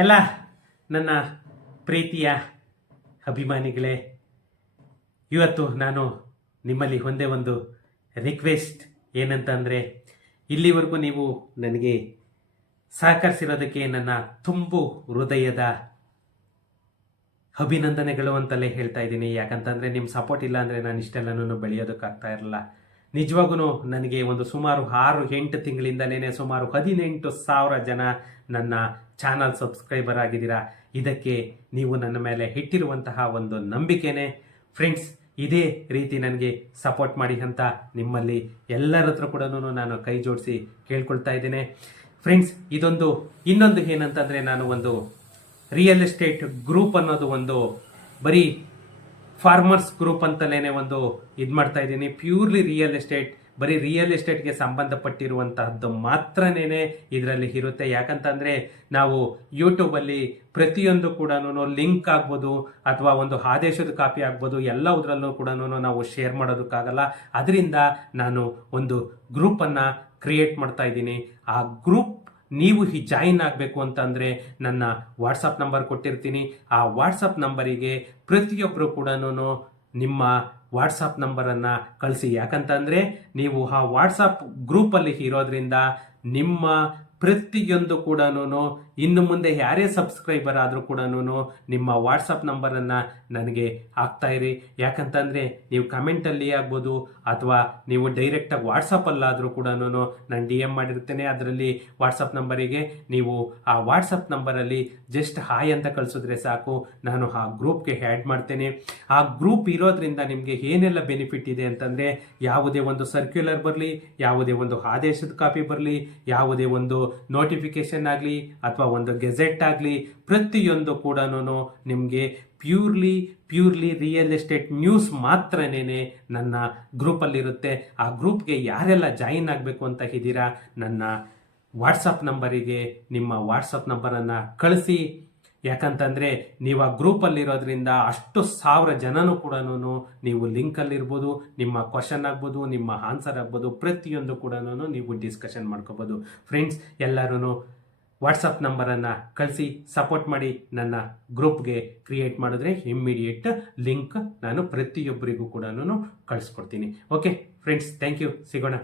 ಎಲ್ಲ ನನ್ನ ಪ್ರೀತಿಯ ಅಭಿಮಾನಿಗಳೇ, ಇವತ್ತು ನಾನು ನಿಮ್ಮಲ್ಲಿ ಒಂದೇ ಒಂದು ರಿಕ್ವೆಸ್ಟ್ ಏನಂತಂದರೆ, ಇಲ್ಲಿವರೆಗೂ ನೀವು ನನಗೆ ಸಹಕರಿಸಿರೋದಕ್ಕೆ ನನ್ನ ತುಂಬು ಹೃದಯದ ಅಭಿನಂದನೆಗಳು ಅಂತಲೇ ಹೇಳ್ತಾ ಇದ್ದೀನಿ. ಯಾಕಂತಂದರೆ ನಿಮ್ಮ ಸಪೋರ್ಟ್ ಇಲ್ಲ ಅಂದರೆ ನಾನು ಇಷ್ಟೆಲ್ಲನೂ ಬೆಳೆಯೋದಕ್ಕಾಗ್ತಾ ಇರಲ್ಲ. ನಿಜವಾಗೂ ನನಗೆ ಒಂದು ಸುಮಾರು 6-8 ತಿಂಗಳಿಂದಲೇ ಸುಮಾರು 18,000 ಜನ ನನ್ನ ಚಾನಲ್ ಸಬ್ಸ್ಕ್ರೈಬರ್ ಆಗಿದ್ದೀರಾ. ಇದಕ್ಕೆ ನೀವು ನನ್ನ ಮೇಲೆ ಇಟ್ಟಿರುವಂತಹ ಒಂದು ನಂಬಿಕೆನೇ. ಫ್ರೆಂಡ್ಸ್, ಇದೇ ರೀತಿ ನನಗೆ ಸಪೋರ್ಟ್ ಮಾಡಿ ಅಂತ ನಿಮ್ಮಲ್ಲಿ ಎಲ್ಲರ ಹತ್ರ ಕೂಡ ನಾನು ಕೈ ಜೋಡಿಸಿ ಕೇಳ್ಕೊಳ್ತಾ ಇದ್ದೇನೆ. ಫ್ರೆಂಡ್ಸ್, ಇನ್ನೊಂದು ಏನಂತಂದರೆ, ನಾನು ಒಂದು ರಿಯಲ್ ಎಸ್ಟೇಟ್ ಗ್ರೂಪ್ ಅನ್ನೋದು ಒಂದು ಬರೀ ಫಾರ್ಮರ್ಸ್ ಗ್ರೂಪ್ ಅಂತಲೇ ಒಂದು ಇದು ಮಾಡ್ತಾ ಇದ್ದೀನಿ. ಪ್ಯೂರ್ಲಿ ರಿಯಲ್ ಎಸ್ಟೇಟ್, ಬರೀ ರಿಯಲ್ ಎಸ್ಟೇಟ್ಗೆ ಸಂಬಂಧಪಟ್ಟಿರುವಂತಹದ್ದು ಮಾತ್ರನೇ ಇದರಲ್ಲಿ ಇರುತ್ತೆ. ಯಾಕಂತಂದರೆ ನಾವು ಯೂಟ್ಯೂಬಲ್ಲಿ ಪ್ರತಿಯೊಂದು ಕೂಡ ಲಿಂಕ್ ಆಗ್ಬೋದು ಅಥವಾ ಒಂದು ಆದೇಶದ ಕಾಪಿ ಆಗ್ಬೋದು, ಎಲ್ಲದರಲ್ಲೂ ಕೂಡ ನಾವು ಶೇರ್ ಮಾಡೋದಕ್ಕಾಗಲ್ಲ. ಅದರಿಂದ ನಾನು ಒಂದು ಗ್ರೂಪನ್ನು ಕ್ರಿಯೇಟ್ ಮಾಡ್ತಾ ಇದ್ದೀನಿ. ಆ ಗ್ರೂಪ್ ನೀವು ಜಾಯಿನ್ ಆಗಬೇಕು ಅಂತಂದರೆ ನನ್ನ ವಾಟ್ಸಪ್ ನಂಬರ್ ಕೊಟ್ಟಿರ್ತೀನಿ. ಆ ವಾಟ್ಸಪ್ ನಂಬರಿಗೆ ಪ್ರತಿಯೊಬ್ಬರು ಕೂಡ ನಿಮ್ಮ ವಾಟ್ಸಪ್ ನಂಬರನ್ನು ಕಳಿಸಿ. ಯಾಕಂತಂದರೆ ನೀವು ಆ ವಾಟ್ಸಪ್ ಗ್ರೂಪಲ್ಲಿ ಇರೋದ್ರಿಂದ ನಿಮ್ಮ ಪ್ರತಿಯೊಂದು ಕೂಡ ಇನ್ನು ಮುಂದೆ ಯಾರೇ ಸಬ್ಸ್ಕ್ರೈಬರ್ ಆದರೂ ಕೂಡ ನಿಮ್ಮ ವಾಟ್ಸಪ್ ನಂಬರನ್ನು ನನಗೆ ಹಾಕ್ತಾಯಿರಿ. ಯಾಕಂತಂದರೆ ನೀವು ಕಮೆಂಟಲ್ಲಿ ಆಗ್ಬೋದು ಅಥವಾ ನೀವು ಡೈರೆಕ್ಟಾಗಿ ವಾಟ್ಸಪ್ಪಲ್ಲಾದರೂ ಕೂಡ ನಾನು DM ಮಾಡಿರ್ತೇನೆ. ಅದರಲ್ಲಿ ವಾಟ್ಸಪ್ ನಂಬರಿಗೆ ನೀವು ಆ ವಾಟ್ಸಪ್ ನಂಬರಲ್ಲಿ ಜಸ್ಟ್ ಹಾಯ್ ಅಂತ ಕಳಿಸಿದ್ರೆ ಸಾಕು, ನಾನು ಆ ಗ್ರೂಪ್ಗೆ ಆ್ಯಡ್ ಮಾಡ್ತೇನೆ. ಆ ಗ್ರೂಪ್ ಇರೋದ್ರಿಂದ ನಿಮಗೆ ಏನೆಲ್ಲ ಬೆನಿಫಿಟ್ ಇದೆ ಅಂತಂದರೆ, ಯಾವುದೇ ಒಂದು ಸರ್ಕ್ಯುಲರ್ ಬರಲಿ, ಯಾವುದೇ ಒಂದು ಆದೇಶದ ಕಾಪಿ ಬರಲಿ, ಯಾವುದೇ ಒಂದು ನೋಟಿಫಿಕೇಶನ್ ಆಗಲಿ ಅಥವಾ ಒಂದು ಗೆಜೆಟ್ ಆಗಲಿ, ಪ್ರತಿಯೊಂದು ಕೂಡ ನಿಮಗೆ ಪ್ಯೂರ್ಲಿ ರಿಯಲ್ ಎಸ್ಟೇಟ್ ನ್ಯೂಸ್ ಮಾತ್ರನೇ ನನ್ನ ಗ್ರೂಪಲ್ಲಿರುತ್ತೆ. ಆ ಗ್ರೂಪ್ಗೆ ಯಾರೆಲ್ಲ ಜಾಯಿನ್ ಆಗಬೇಕು ಅಂತ ಇದ್ದೀರಾ, ನನ್ನ ವಾಟ್ಸಪ್ ನಂಬರಿಗೆ ನಿಮ್ಮ ವಾಟ್ಸಪ್ ನಂಬರನ್ನು ಕಳಿಸಿ. ಯಾಕಂತಂದರೆ ನೀವು ಆ ಗ್ರೂಪಲ್ಲಿರೋದ್ರಿಂದ ಅಷ್ಟು 1000 ಜನನೂ ಕೂಡ ನೀವು ಲಿಂಕಲ್ಲಿರ್ಬೋದು, ನಿಮ್ಮ ಕ್ವಶನ್ ಆಗ್ಬೋದು, ನಿಮ್ಮ ಆನ್ಸರ್ ಆಗ್ಬೋದು, ಪ್ರತಿಯೊಂದು ಕೂಡ ನೀವು ಡಿಸ್ಕಷನ್ ಮಾಡ್ಕೋಬೋದು. ಫ್ರೆಂಡ್ಸ್, ಎಲ್ಲರೂ ವಾಟ್ಸಪ್ ನಂಬರನ್ನು ಕಳಿಸಿ ಸಪೋರ್ಟ್ ಮಾಡಿ. ನನ್ನ ಗ್ರೂಪ್ಗೆ ಕ್ರಿಯೇಟ್ ಮಾಡಿದ್ರೆ ಇಮ್ಮಿಡಿಯೇಟ್ ಲಿಂಕ್ ನಾನು ಪ್ರತಿಯೊಬ್ಬರಿಗೂ ಕೂಡ ಕಳಿಸ್ಕೊಡ್ತೀನಿ. Okay friends, thank you. ಸಿಗೋಣ.